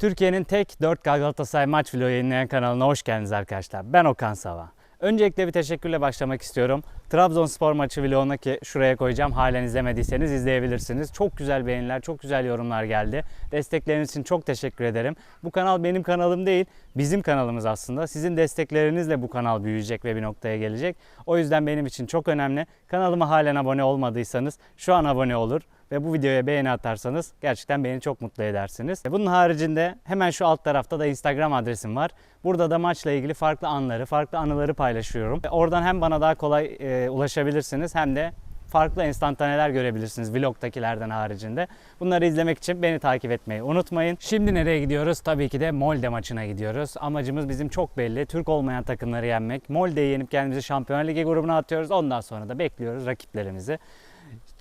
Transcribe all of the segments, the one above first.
Türkiye'nin tek 4K Galatasaray maç vlogu yayınlayan kanalına hoş geldiniz arkadaşlar. Ben Okan Sava. Öncelikle bir teşekkürle başlamak istiyorum. Trabzonspor maçı vlogunu ki şuraya koyacağım. Halen izlemediyseniz izleyebilirsiniz. Çok güzel beğeniler, çok güzel yorumlar geldi. Destekleriniz için çok teşekkür ederim. Bu kanal benim kanalım değil, bizim kanalımız aslında. Sizin desteklerinizle bu kanal büyüyecek ve bir noktaya gelecek. O yüzden benim için çok önemli. Kanalıma halen abone olmadıysanız şu an abone olur ve bu videoya beğeni atarsanız gerçekten beni çok mutlu edersiniz. Bunun haricinde hemen şu alt tarafta da Instagram adresim var. Burada da maçla ilgili farklı anları, farklı anıları paylaşıyorum. Oradan hem bana daha kolay e, ulaşabilirsiniz hem de farklı enstantaneler görebilirsiniz vlogtakilerden haricinde. Bunları izlemek için beni takip etmeyi unutmayın. Şimdi nereye gidiyoruz? Tabii ki de Molde maçına gidiyoruz. Amacımız bizim çok belli. Türk olmayan takımları yenmek. Molde'yi yenip kendimizi Şampiyonlar Ligi grubuna atıyoruz. Ondan sonra da bekliyoruz rakiplerimizi.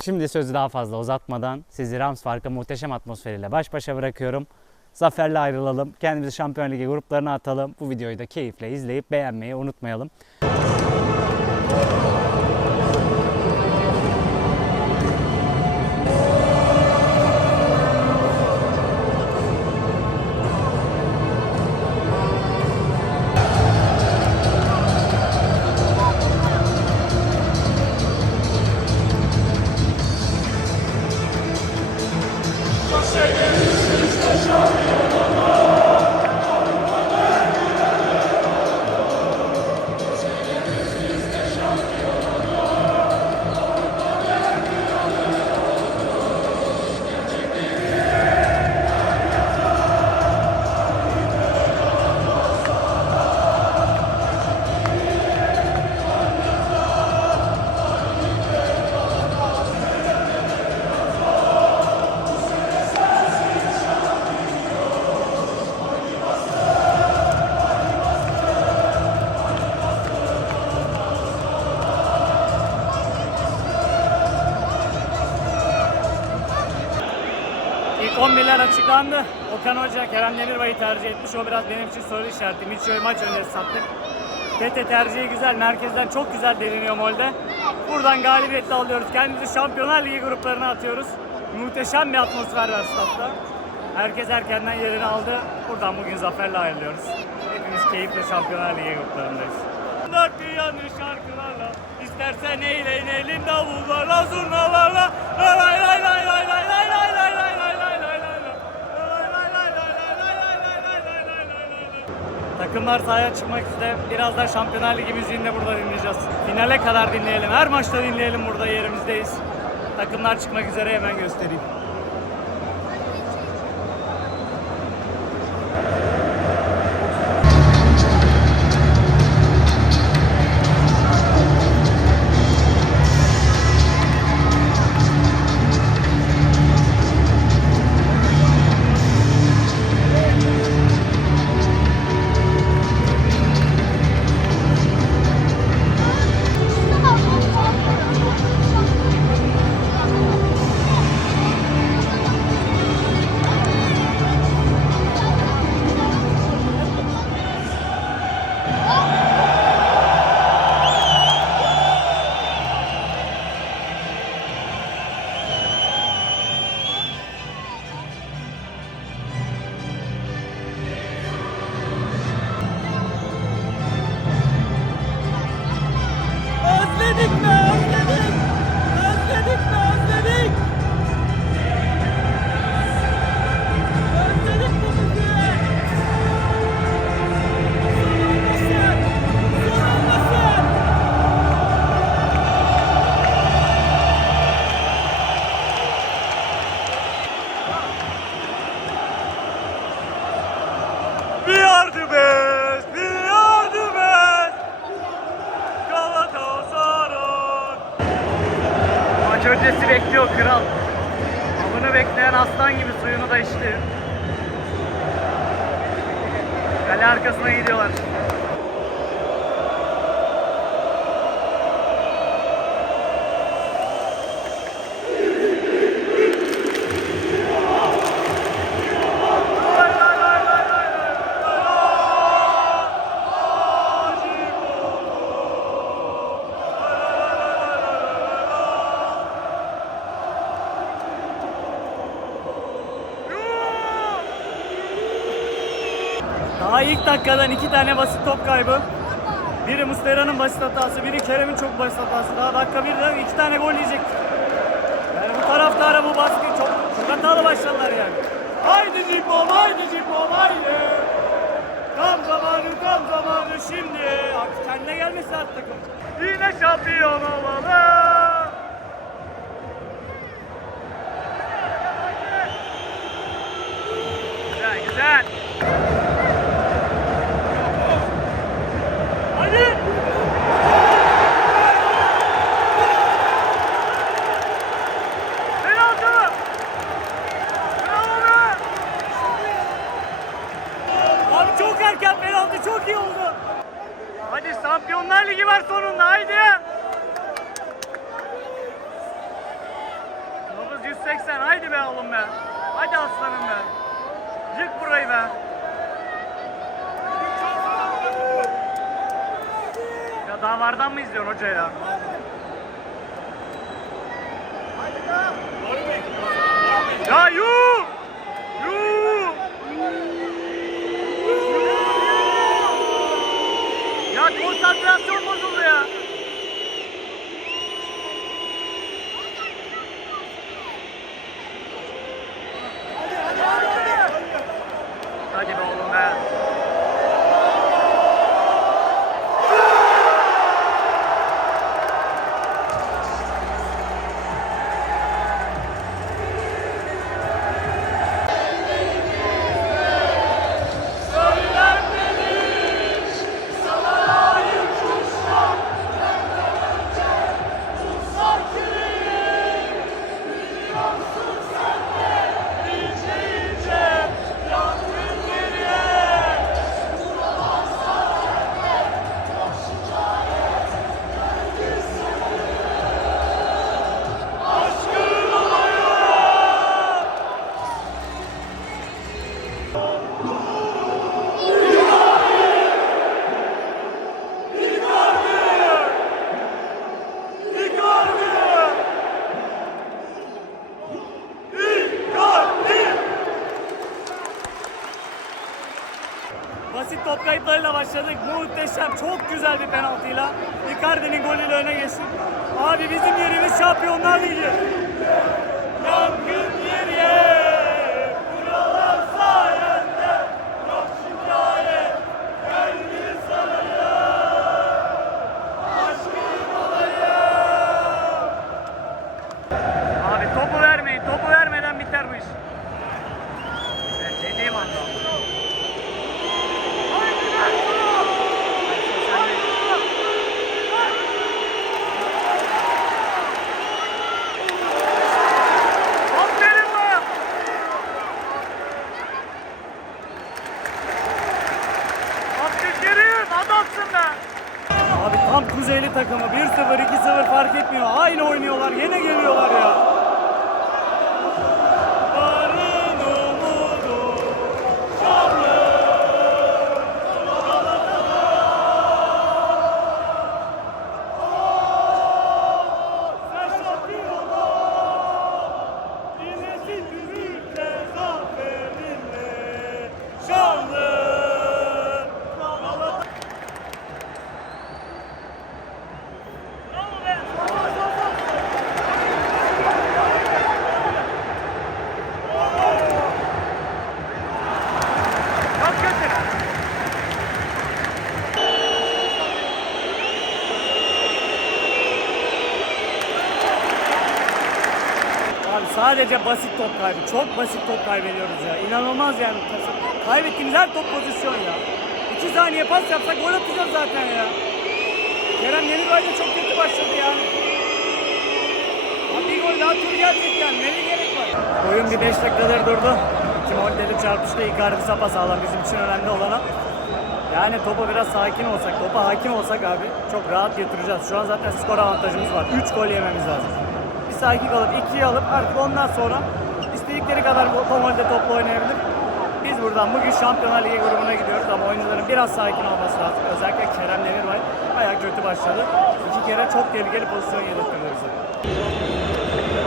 Şimdi sözü daha fazla uzatmadan sizi Rams Fark'a muhteşem atmosferiyle baş başa bırakıyorum. Zaferle ayrılalım. Kendimizi Şampiyon Ligi gruplarına atalım. Bu videoyu da keyifle izleyip beğenmeyi unutmayalım. 11'ler açıklandı. Okan Hoca Kerem Demirbay'ı tercih etmiş. O biraz benim için soru işareti. Mitchell maç önerisi sattık. Tete tercihi güzel. Merkezden çok güzel deliniyor Molde. Buradan galibiyetle alıyoruz. Kendimizi Şampiyonlar Ligi gruplarına atıyoruz. Muhteşem bir atmosfer var statta. Herkes erkenden yerini aldı. Buradan bugün zaferle ayrılıyoruz. Hepimiz keyifle Şampiyonlar Ligi gruplarındayız. Dört dünyanın şarkılarla istersen eğlen elin davullarla zurnalarla lay lay lay Takımlar sahaya çıkmak üzere. Birazdan Şampiyonlar Ligi müziğini de burada dinleyeceğiz. Finale kadar dinleyelim. Her maçta dinleyelim burada yerimizdeyiz. Takımlar çıkmak üzere hemen göstereyim. Dakikadan iki tane basit top kaybı. Biri Muslera'nın basit hatası, biri Kerem'in çok basit hatası. Daha dakika birde iki tane gol yiyecek. Yani bu taraftara bu baskı çok, çok hatalı başladılar yani. Haydi Cimbom, haydi Cimbom, haydi. Tam zamanı, tam zamanı şimdi. Artık kendine gelmesi artık. Yine şampiyon olalım. Güzel, güzel. Hadi. Penaltı. Bravo be. Abi çok erken penaltı çok iyi oldu. Hadi Şampiyonlar Ligi var sonunda haydi. Nabız 180 haydi be oğlum be. Hadi aslanım be. Yık burayı be. Ya daha vardan mı izliyorsun hoca ya? Ya yuh! Yuh! Ya konsantrasyon bozuldu Muhteşem, çok güzel bir penaltıyla. Icardi'nin golüyle öne geçtik. Abi bizim yerimiz Şampiyonlar Ligi. Yangın yeri, buralar sayende. Yok şikayet, geldi saraya. Aşkım olayım. Abi topu vermeyin, topu vermeden biter bu iş. Evet, dediğim anda. Aferin be! Abdülkerim adamsın be! Abi tam Kuzeyli takımı 1-0 2-0 fark etmiyor. Aynı oynuyorlar. Yine geliyorlar ya. Sadece basit top kaybı. Çok basit top kaybediyoruz ya. İnanılmaz yani. Kaybettiğimiz her top pozisyon ya. İki saniye pas yapsak gol atacağız zaten ya. Kerem Yenidoğan da çok kötü başladı ya. Bir gol daha tur gelecek yani. Ne gerek var? Oyun bir 5 dakikadır durdu. Kim dedim çarpıştı. Icardi sapa sağlam bizim için önemli olana. Yani topa biraz sakin olsak, topa hakim olsak abi çok rahat getireceğiz. Şu an zaten skor avantajımız var. 3 gol yememiz lazım. Sakin kalıp 2'yi alıp artık ondan sonra istedikleri kadar Tomol'de topla oynayabilir. Biz buradan bugün Şampiyonlar Ligi grubuna gidiyoruz ama oyuncuların biraz sakin olması lazım. Özellikle Kerem Demirbay bayağı kötü başladı. İki kere çok tehlikeli pozisyon yedirtti bize.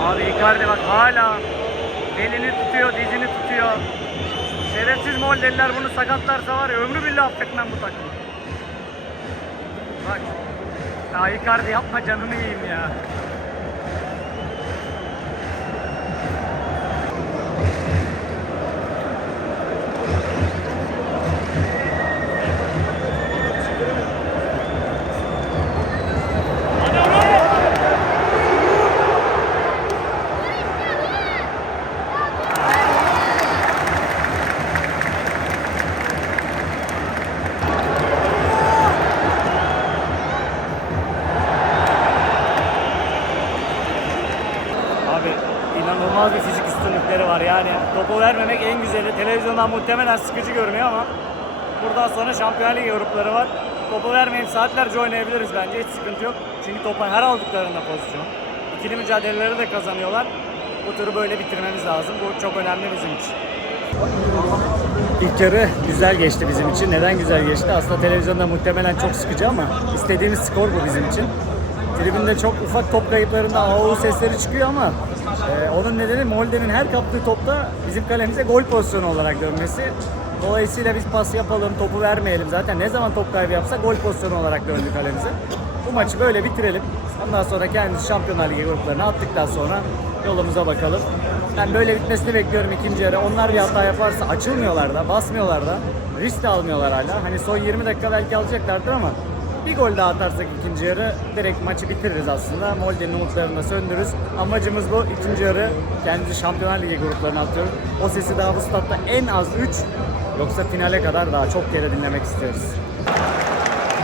Abi Icardi bak hala belini tutuyor, dizini tutuyor. Şerefsiz Molleliler bunu sakatlarsa var ya ömrü billah affetmem bu takımı. Bak. Ya Icardi yapma canını yiyeyim ya. Abi inanılmaz bir fizik üstünlükleri var yani. Topu vermemek en güzeli. Televizyondan muhtemelen sıkıcı görünüyor ama buradan sonra Şampiyonlar Ligi grupları var. Topu vermeyip saatlerce oynayabiliriz bence. Hiç sıkıntı yok. Çünkü topu her aldıklarında pozisyon. İkili mücadeleleri de kazanıyorlar. Bu turu böyle bitirmemiz lazım. Bu çok önemli bizim için. İlk yarı güzel geçti bizim için. Neden güzel geçti? Aslında televizyonda muhtemelen çok sıkıcı ama istediğimiz skor bu bizim için. Tribünde çok ufak top kayıplarında AU sesleri çıkıyor ama e, onun nedeni Molde'nin her kaptığı topta bizim kalemize gol pozisyonu olarak dönmesi. Dolayısıyla biz pas yapalım, topu vermeyelim. Zaten ne zaman top kaybı yapsa gol pozisyonu olarak döndü kalemize. Bu maçı böyle bitirelim. Ondan sonra kendimiz Şampiyonlar Ligi gruplarına attıktan sonra yolumuza bakalım. Ben böyle bitmesini bekliyorum ikinci yarı. Onlar bir hata yaparsa açılmıyorlar da, basmıyorlar da. Risk de almıyorlar hala. Hani son 20 dakika belki alacaklardır ama bir gol daha atarsak ikinci yarı direkt maçı bitiririz aslında. Molde'nin umutlarını söndürürüz. Amacımız bu. İkinci yarı kendimizi Şampiyonlar Ligi gruplarına atıyoruz. O sesi daha bu statta en az 3 yoksa finale kadar daha çok kere dinlemek istiyoruz.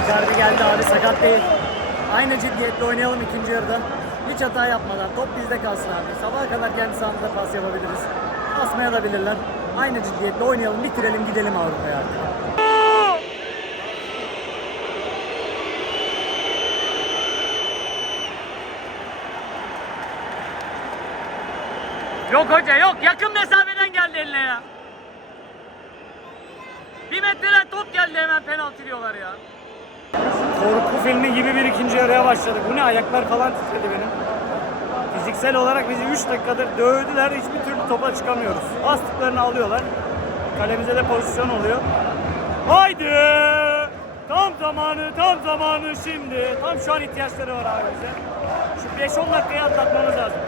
Icardi geldi abi sakat değil. Aynı ciddiyetle oynayalım ikinci yarıda. Hiç hata yapmadan top bizde kalsın abi. Sabaha kadar kendi sahamızda pas yapabiliriz. Basmaya da bilirler. Aynı ciddiyetle oynayalım, bitirelim, gidelim Avrupa'ya artık. Yok hoca yok. Yakın mesafeden geldi eline ya. Bir metreden top geldi hemen penaltı diyorlar ya. Korku filmi gibi bir ikinci yarıya başladık. Bu ne ayaklar falan titredi benim. Fiziksel olarak bizi 3 dakikadır dövdüler. Hiçbir türlü topa çıkamıyoruz. Bastıklarını alıyorlar. Kalemize de pozisyon oluyor. Haydi! Tam zamanı, tam zamanı şimdi. Tam şu an ihtiyaçları var abi bize. Şu 5-10 dakikayı atlatmamız lazım.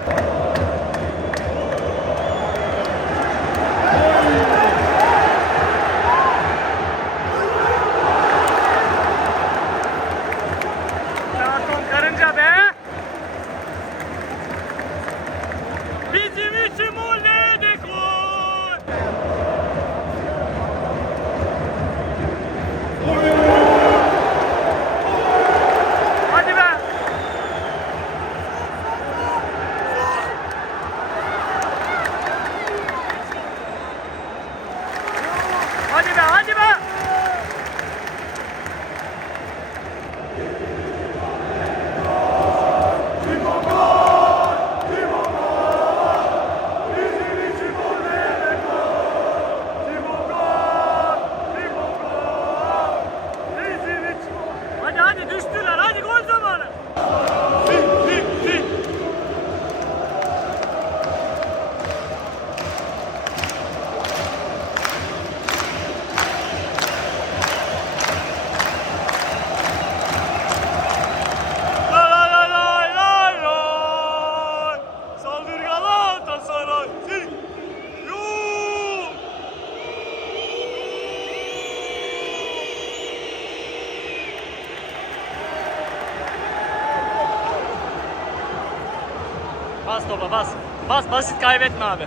Bas. Bas basit kaybetme abi.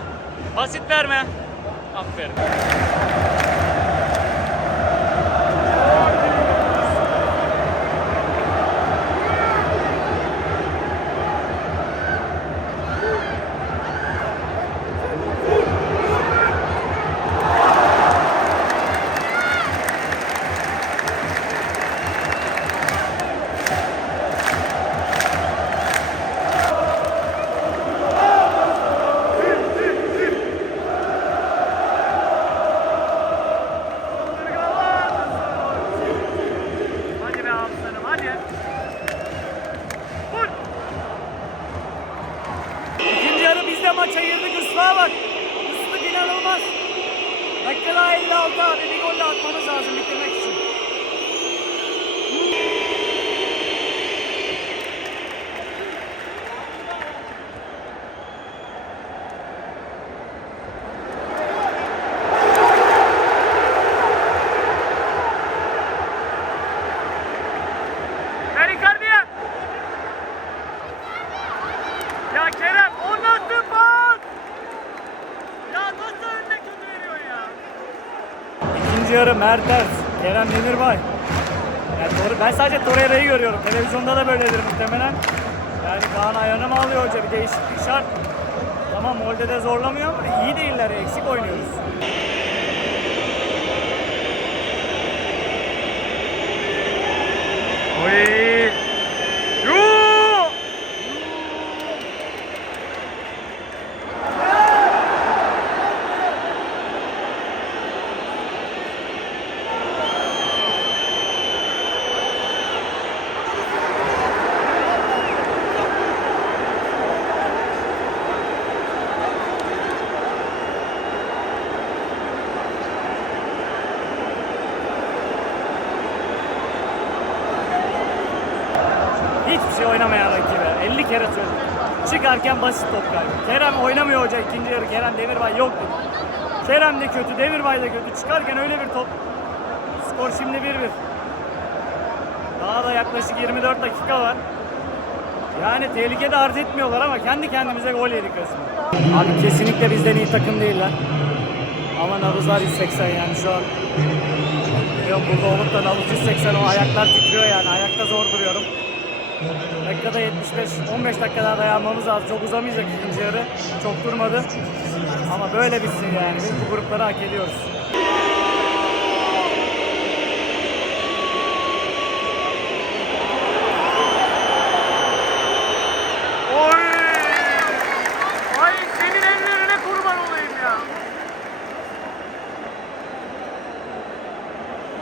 Basit verme. Aferin. Mertens, Kerem Demirbay. Yani doğru, ben sadece Torreira'yı görüyorum. Televizyonda da böyledir muhtemelen. Yani Kaan ayağına mı alıyor hoca? Bir değişiklik şart. Tamam Molde de zorlamıyor ama iyi değiller. Eksik oynuyoruz. Oy! Çıkarken basit top kaybı. Kerem oynamıyor hoca ikinci yarı. Kerem Demirbay yok dedi. Kerem de kötü, Demirbay da kötü. Çıkarken öyle bir top. Skor şimdi 1-1. Daha da yaklaşık 24 dakika var. Yani tehlike de arz etmiyorlar ama kendi kendimize gol yedik resmen. Abi kesinlikle bizden iyi takım değiller. Ama nabızlar 180 yani şu an. Yok burada olup da nabız 180 o ayaklar titriyor yani. Ayakta zor duruyorum. Dakikada 75, 15 dakika daha dayanmamız lazım. Çok uzamayacak ikinci yarı. Çok durmadı. Ama böyle bitsin yani. Biz bu grupları hak ediyoruz. Oy! Ay senin ellerine kurban olayım ya.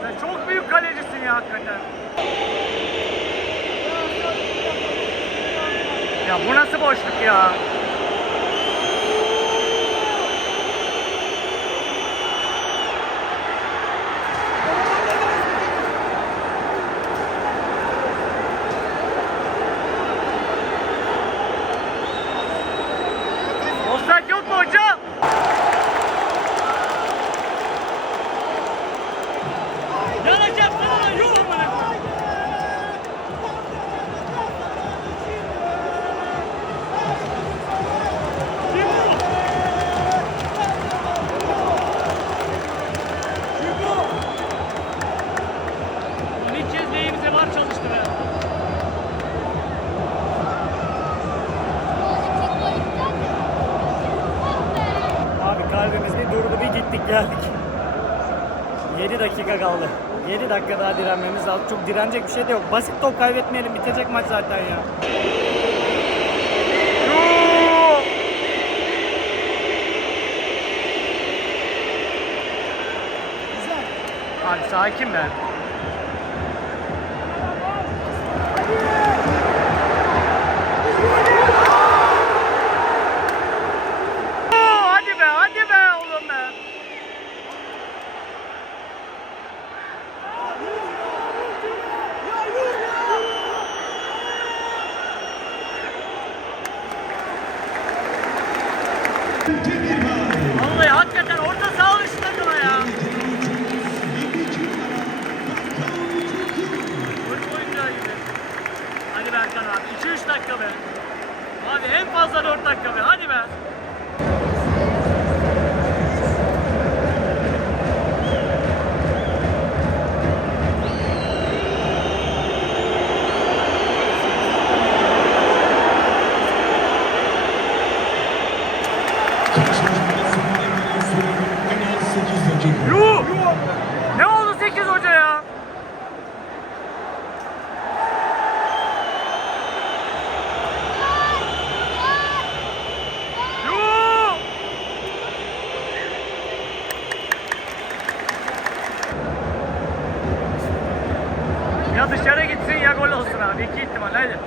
Sen çok büyük kalecisin ya hakikaten. Ya bu nasıl boşluk ya? Offside yok mu hocam? Yanacak sana yok mu? Bir kez neyimize var çalıştı be. Abi kalbimiz bir durdu bir gittik geldik. 7 dakika kaldı. 7 dakika daha direnmemiz lazım. Çok direnecek bir şey de yok. Basit top kaybetmeyelim. Bitecek maç zaten ya. Abi sakin be. Fazla 4 dakika be. Hadi be. Yuh! Ne oldu 8 hoca ya? Yuh! Ya dışarı gitsin ya gol olsun abi. İki ihtimal hadi.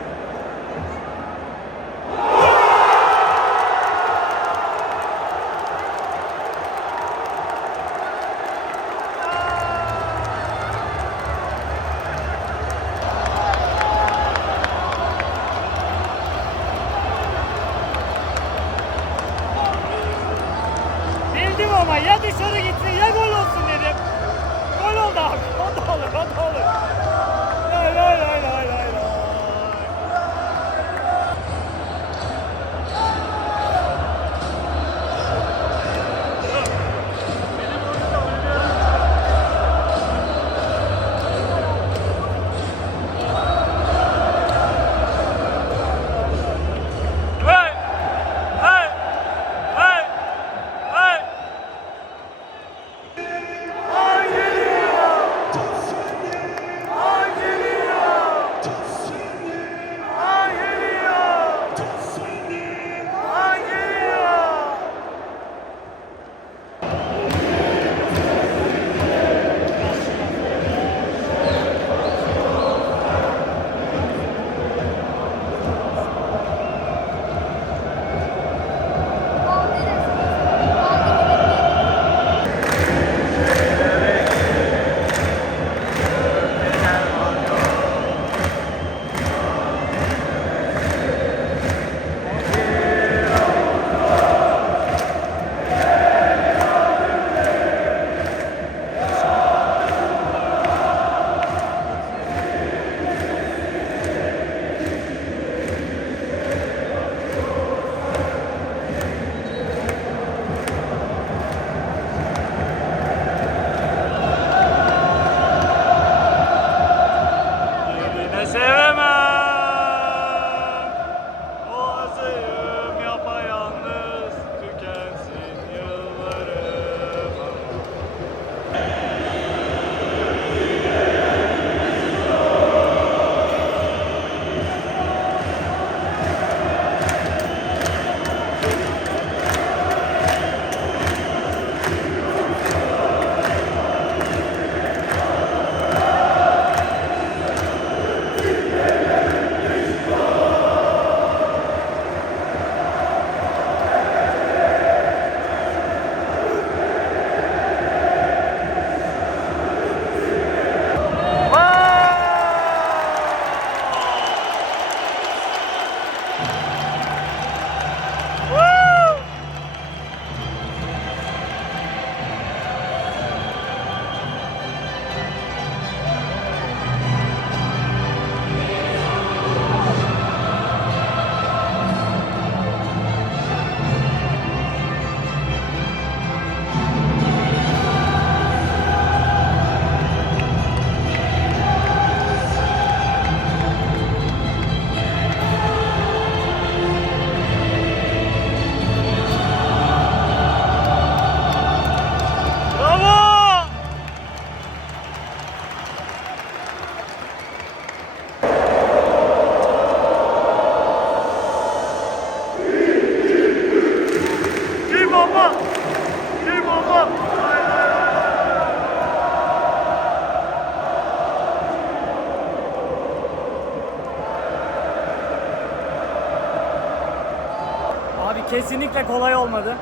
Kesinlikle kolay olmadı.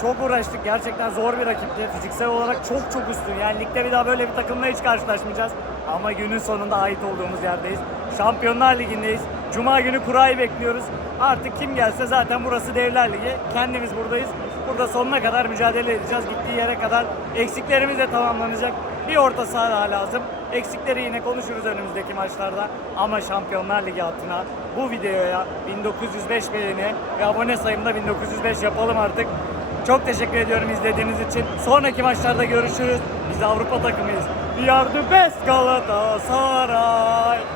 Çok uğraştık. Gerçekten zor bir rakipti. Fiziksel olarak çok çok üstün. Yani ligde bir daha böyle bir takımla hiç karşılaşmayacağız. Ama günün sonunda ait olduğumuz yerdeyiz. Şampiyonlar Ligi'ndeyiz. Cuma günü kurayı bekliyoruz. Artık kim gelse zaten burası Devler Ligi. Kendimiz buradayız. Burada sonuna kadar mücadele edeceğiz. Gittiği yere kadar eksiklerimiz de tamamlanacak. Bir orta saha daha lazım. Eksikleri yine konuşuruz önümüzdeki maçlarda. Ama Şampiyonlar Ligi adına bu videoya 1905 beğeni ve abone sayımda 1905 yapalım artık. Çok teşekkür ediyorum izlediğiniz için. Sonraki maçlarda görüşürüz. Biz Avrupa takımıyız. We are the best Galatasaray.